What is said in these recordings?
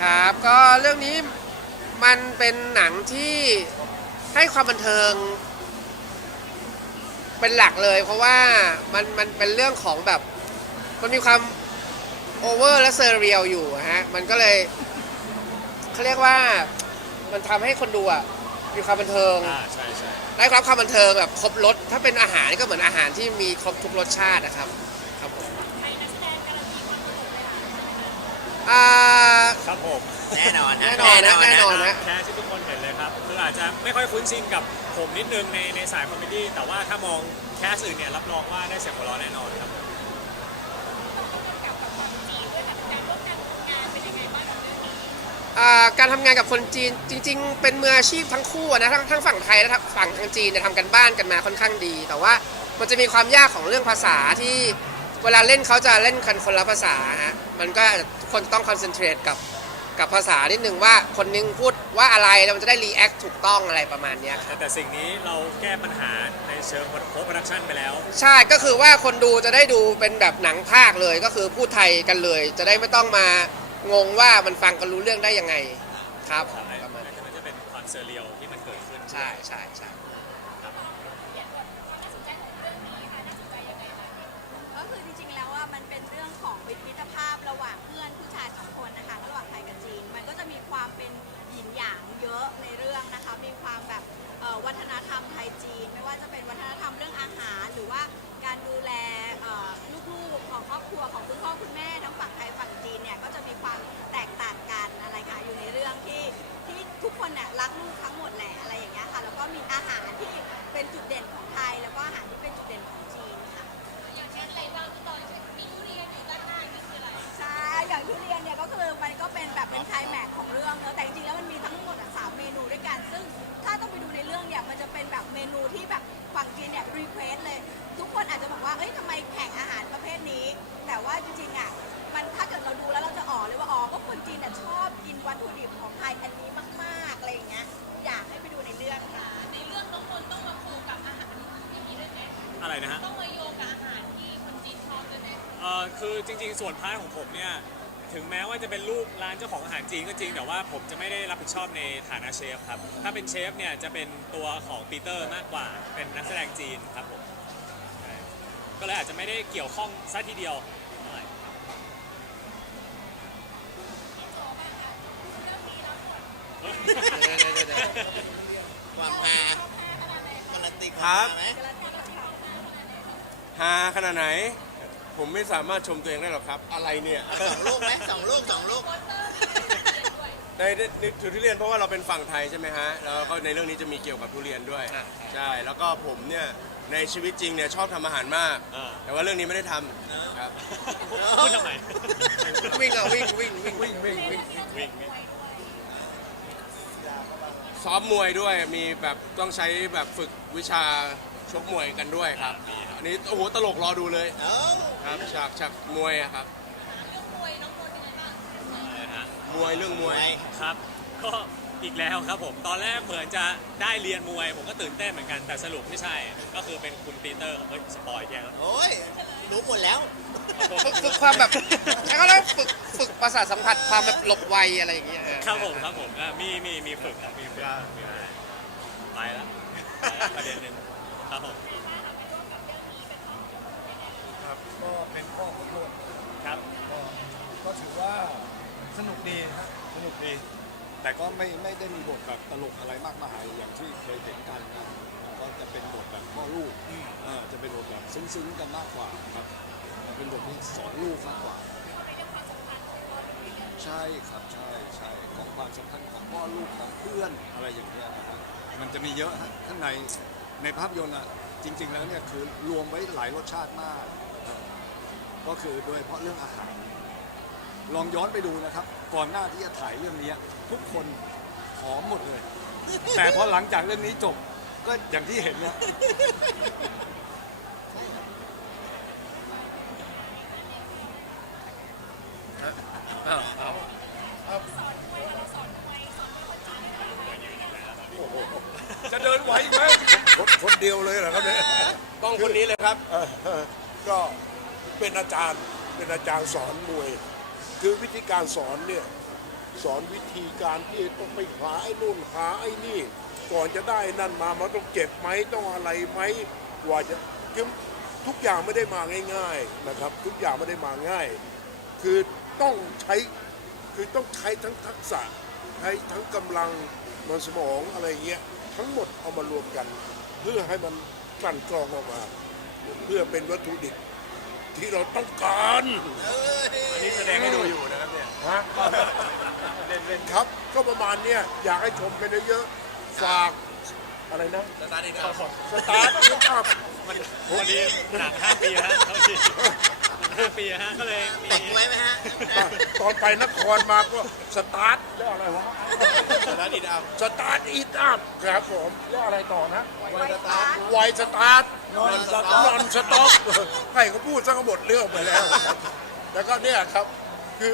ครับก็เรื่องนี้มันเป็นหนังที่ให้ความบันเทิง เป็นหลักเลย เพราะว่ามันมันเป็นเรื่องของแบบ มันมีความโอเวอร์และเซอร์เรียลอยู่อะฮะมันก็เลยเขาเรียกว่ามันทำให้คนดูอะมีความบันเทิง อ่าใช่ใช่ได้รับความบันเทิงแบบครบรสถ้าเป็นอาหารก็เหมือนอาหารที่มีครบทุกรสชาตินะครับครับผมอ่า ครับผม แน่นอนแน่นอนนะแน่นอนนะ แคสที่ทุกคนเห็นเลยครับคืออาจจะไม่ค่อยคุ้นชินกับผมนิดนึงในในสายคอมเมดี้แต่ว่าถ้ามองแคสอื่นเนี่ยรับรองว่าได้เสียงหัวเราะแน่นอนครับ อ่าการทำงานกับคนจีนจริง ๆ เป็นมืออาชีพทั้งคู่อะนะทั้งทั้งฝั่งไทยและทั้งฝั่งทางจีนเนี่ยทำกันบ้านกันมาค่อนข้างดี แต่ว่ามันจะมีความยากของเรื่องภาษาที่เวลาเล่นเขาจะเล่นกันคนละภาษาฮะมันก็ทุกคนต้องคอนเซนเทรตกับ กับภาษานิดนึงว่าคนนึงพูดว่าอะไรแล้วมันจะได้รีแอคถูกต้องอะไรประมาณเนี้ยครับ แต่สิ่งนี้เราแก้ปัญหาในเชิงโพสต์โปรดักชันไปแล้ว ใช่ก็คือว่าคนดูจะได้ดูเป็นแบบหนังภาคเลยก็คือพูดไทยกันเลย จะได้ไม่ต้องมางงว่ามันฟังกันรู้เรื่องได้ยังไงครับใช่ประมาณนี้มันจะเป็นความเซอร์เรียลที่มันเกิดขึ้น ใช่ใช่ใช่ เยอะในเรื่องนะคะ มีความแบบวัฒนธรรมไทยจีน ไม่ว่าจะเป็นวัฒนธรรมเรื่องอาหาร หรือว่าการดูแลลูกๆของครอบครัวของคุณพ่อคุณแม่ทั้งฝั่ง อะไรนะฮะ ต้องมาโยงกับอาหารที่คนจีนชอบด้วยไหมเอ่อคือจริงๆ ส่วนพาร์ทของผมเนี่ย ถึงแม้ว่าจะเป็นลูกร้านเจ้าของอาหารจีนก็จริง แต่ว่าผมจะไม่ได้รับผิดชอบในฐานะเชฟครับ ถ้าเป็นเชฟเนี่ย จะเป็นตัวของปีเตอร์มากกว่า เป็นนักแสดงจีนครับผมใช่ก็เลยอาจจะไม่ได้เกี่ยวข้องซะทีเดียวเท่าไหร่ความฮาการันตีคครัวามบฮาไหม ฮาขนาดไหน ผมไม่สามารถชมตัวเองได้หรอกครับ อะไรเนี่ย สองลูกไหมสองลูกสองลูก ในในถือทุเรียนเพราะว่าเราเป็นฝั่งไทยใช่ไหมฮะ แล้วก็ในเรื่องนี้จะมีเกี่ยวกับทุเรียนด้วย อ่าใช่ แล้วก็ผมเนี่ยในชีวิตจริงเนี่ยชอบทำอาหารมาก อ่า แต่ว่าเรื่องนี้ไม่ได้ทำครับ พูดทำไม วิ่งอะวิ่งวิ่งวิ่งวิ่งวิ่งวิ่งวิ่งวิ่งซ้อมมวยด้วยมีแบบต้องใช้แบบฝึกวิชา ชกมวยกันด้วยครับ อันนี้โอ้โหตลกรอดูเลยเอ้าครับฉากฉากมวยอะครับอะไรนะฮะมวยเรื่องมวย ครับ ก็อีกแล้วครับผม ตอนแรกเหมือนจะได้เรียนมวย ผมก็ตื่นเต้นเหมือนกัน แต่สรุปไม่ใช่ ก็คือเป็นคุณปีเตอร์เฮ้ยสปอยแกแล้ว โอ้ยรู้หมดแล้ว ฝึกฝึกความแบบใช้คำว่าฝึกฝึกประสาทสัมผัสความแบบหลบไวอะไรอย่างเงี้ยครับผมครับผมอะมีมีมีฝึกครับมีฝึกมีไปแล้วไปแล้วประเด็นหนึ่ง ครับผมครับก็เป็นข้อขอโทษครับก็ก็ถือว่าสนุกดีฮะสนุกดี แต่ก็ไม่ไม่ได้มีบทแบบตลกอะไรมากมายอย่างที่เคยเห็นกันนะก็จะเป็นบทแบบพ่อลูกเออจะเป็นบทแบบซึ้งๆกันมากกว่าครับเป็นบทที่สอนลูกมากกว่า ใช่ครับใช่ใช่ของความสัมพันธ์ของพ่อลูกของเพื่อนอะไรอย่างเงี้ยนะฮะมันจะมีเยอะฮะข้างใน ในภาพยนตร์อะจริง ๆ แล้วเนี่ยคือรวมไว้หลายรสชาติมากนะครับก็คือโดยเฉพาะเรื่องอาหาร ลองย้อนไปดูนะครับ ก่อนหน้าที่จะถ่ายเรื่องนี้ทุกคนผอมหมดเลย แต่พอหลังจากเรื่องนี้จบก็อย่างที่เห็นเนี่ยอ้าวอ้าวจะเดินไหวไหม คนคนเดียวเลยเหรอครับเนี่ยต้องคนนี้เลยครับ เอ่อก็เป็นอาจารย์เป็นอาจารย์สอนมวย คือวิธีการสอนเนี่ยสอนวิธีการที่ต้องไปหาไอ้นู่นหาไอ้นี่ ก่อนจะได้นั่นมามันต้องเจ็บไหมต้องอะไรไหมกว่าจะคือทุกอย่างไม่ได้มาง่าย ๆนะครับ ทุกอย่างไม่ได้มาง่าย คือต้องใช้คือต้องใช้ทั้งทักษะใช้ทั้งกำลังมันสมองอะไรเงี้ยทั้งหมดเอามารวมกันเพื่อให้มันกลั่นกรองออกมา เพื่อเป็นวัตถุดิบที่เราต้องการอันนี้แสดงให้ดูอยู่นะครับเนี่ยฮะเล่นเล่นครับ ก็ประมาณเนี้ยอยากให้ชมกันเยอะๆฝากอะไรนะสตาร์ทอีกแล้วสตาร์ทอัพมันวันนี้หนัง5ปีฮะเท่าที่5 ปีฮะก็เลยมีแต่งไว้ไหมฮะตอนไปนครมาก็สตาร์ทแล้วอะไรวะสตาร์ทอีกแล้วสตาร์ทอีทอัพครับผมแล้วอะไรต่อนะไว้สตาร์ทไวสตาร์ทนอนสต็อปนอนสต็อปให้เขาพูดซะก็หมดเรื่องไปแล้วครับแล้วก็เนี่ยครับคือ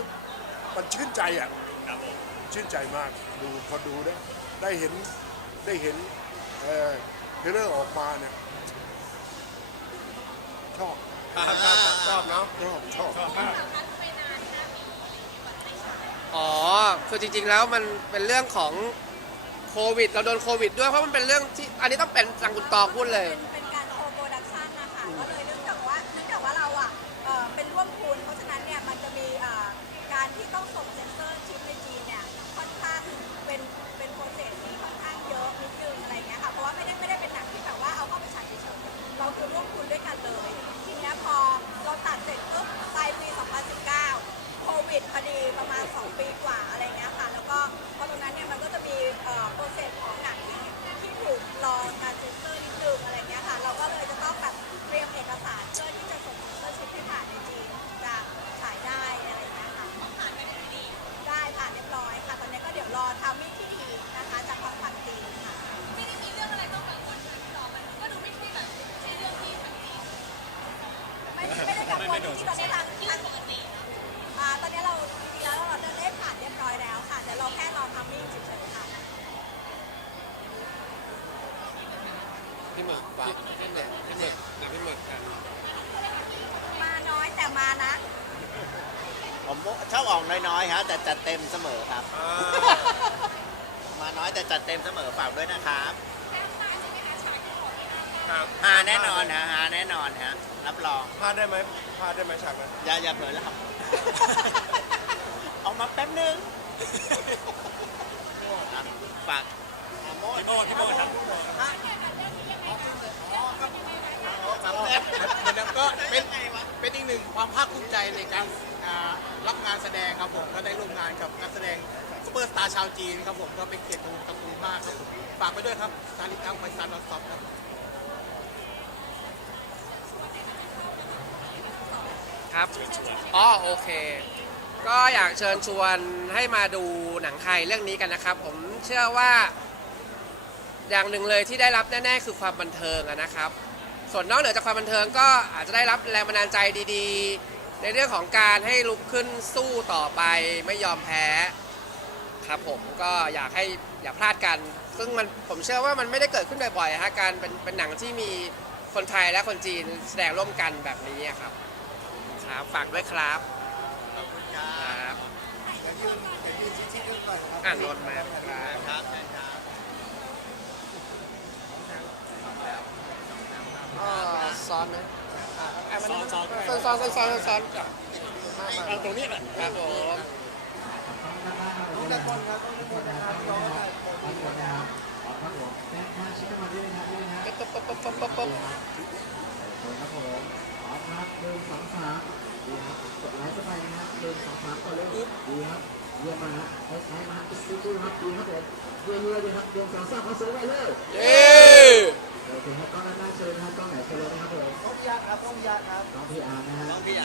มันชื่นใจอะครับผม ชื่นใจมากดูพอดูได้ได้เห็นได้เห็นเอ่อเทรลเลอร์ออกมาเนี่ยชอบ ชอบเนาะชอบชอบอ๋อคือจริง ๆ แล้วมันเป็นเรื่องของโควิด เราโดนโควิด ด้วยเพราะมันเป็นเรื่องที่อันนี้ต้องเป็นทางคุณตองพูดเลย เป็นเป็นการโคโปรดักชันนะคะก็เลยเนื่องจากว่าเนื่องจากว่าเราอะเอ่อเป็นร่วมทุนเพราะฉะนั้นเนี่ยมันจะมีเอ่อการที่ต้องส่งเซนเซอ ที่ตอนนี้ทางทางปกติอ่าตอนนี้เราจริงๆแล้วเราได้ผ่านเรียบร้อยแล้วค่ะเดี๋ยวเราแค่รอทำมิ่งเฉยๆค่ะ พี่หมึกฝากพี่หมึกพี่หมึกนะพี่หมึกกันมาน้อยแต่มานะ ผมชอบออกน้อยๆฮะแต่จัดเต็มเสมอครับ มาน้อยแต่จัดเต็มเสมอฝากด้วยนะครับหาแน่นอนฮะหาแน่นอนฮะรับรอง พลาดได้ไหมพ ลาดได้ไหมฉากนั้นอย่าอย่าเผลอรับออกมาแป๊บนึงฝากพี่โมดพี่โมดครับมันก็เป็นเป็นอีกหนึ่งความภาคภูมิใจในการอ่ารับงานแสดงครับผมก็ได้ร่วมงานกับนักแสดงซุปเปอร์สตาร์ชาวจีนครับผมก็เป็นเกียรติของตระกูลมากครับผมฝากไปด้วยครับซาลิก้าไวซันดอทซอฟครับ ครับอ๋อโอเค ก็อยากเชิญชวนให้มาดูหนังไทยเรื่องนี้กันนะครับ ผมเชื่อว่า อย่างหนึ่งเลยที่ได้รับแน่ๆคือความบันเทิงอะนะครับ ส่วนนอกเหนือจากความบันเทิงก็อาจจะได้รับแรงบันดาลใจดีๆ ในเรื่องของการให้ลุกขึ้นสู้ต่อไปไม่ยอมแพ้ครับผมก็อยากให้อย่าพลาดกัน ซึ่งมันผมเชื่อว่ามันไม่ได้เกิดขึ้นบ่อยๆฮะการเป็นเป็นหนังที่มีคนไทยและคนจีนแสดงร่วมกันแบบนี้อะครับ ครับฝากด้วยครับขอบคุณครับครับอ่านนนท์มาครับครับเชิญครับอ๋อซ้อนไหมอะอะมันซ้อนซ้อนซ้อนซ้อนซ้อนซ้อนซ้อนเอาตรงนี้แหละครับผมปุ๊บปุ๊บปุ๊บปุ๊บปุ๊บปุ๊บครับผมพร้ อมครับหนึ่งสองสามดีครับกดไลค์เข้าไปนะครับหนึ่งสองสามกดเลยดีครับเยี่ยมมากฮะใช้มาฮะสู้ๆครับดีครับผมเยี่ยมเลยดีครับหนึ่งสองสามเอาสูงไปเลยเย้โอเคครับกล้องด้านหน้าเชิญนะครับกล้องไหนเชิญเลยนะครับผมต้องพี่อาร์ครับต้องพี่อาร์ครับน้องพี่อาร์นะฮะต้องพี่อ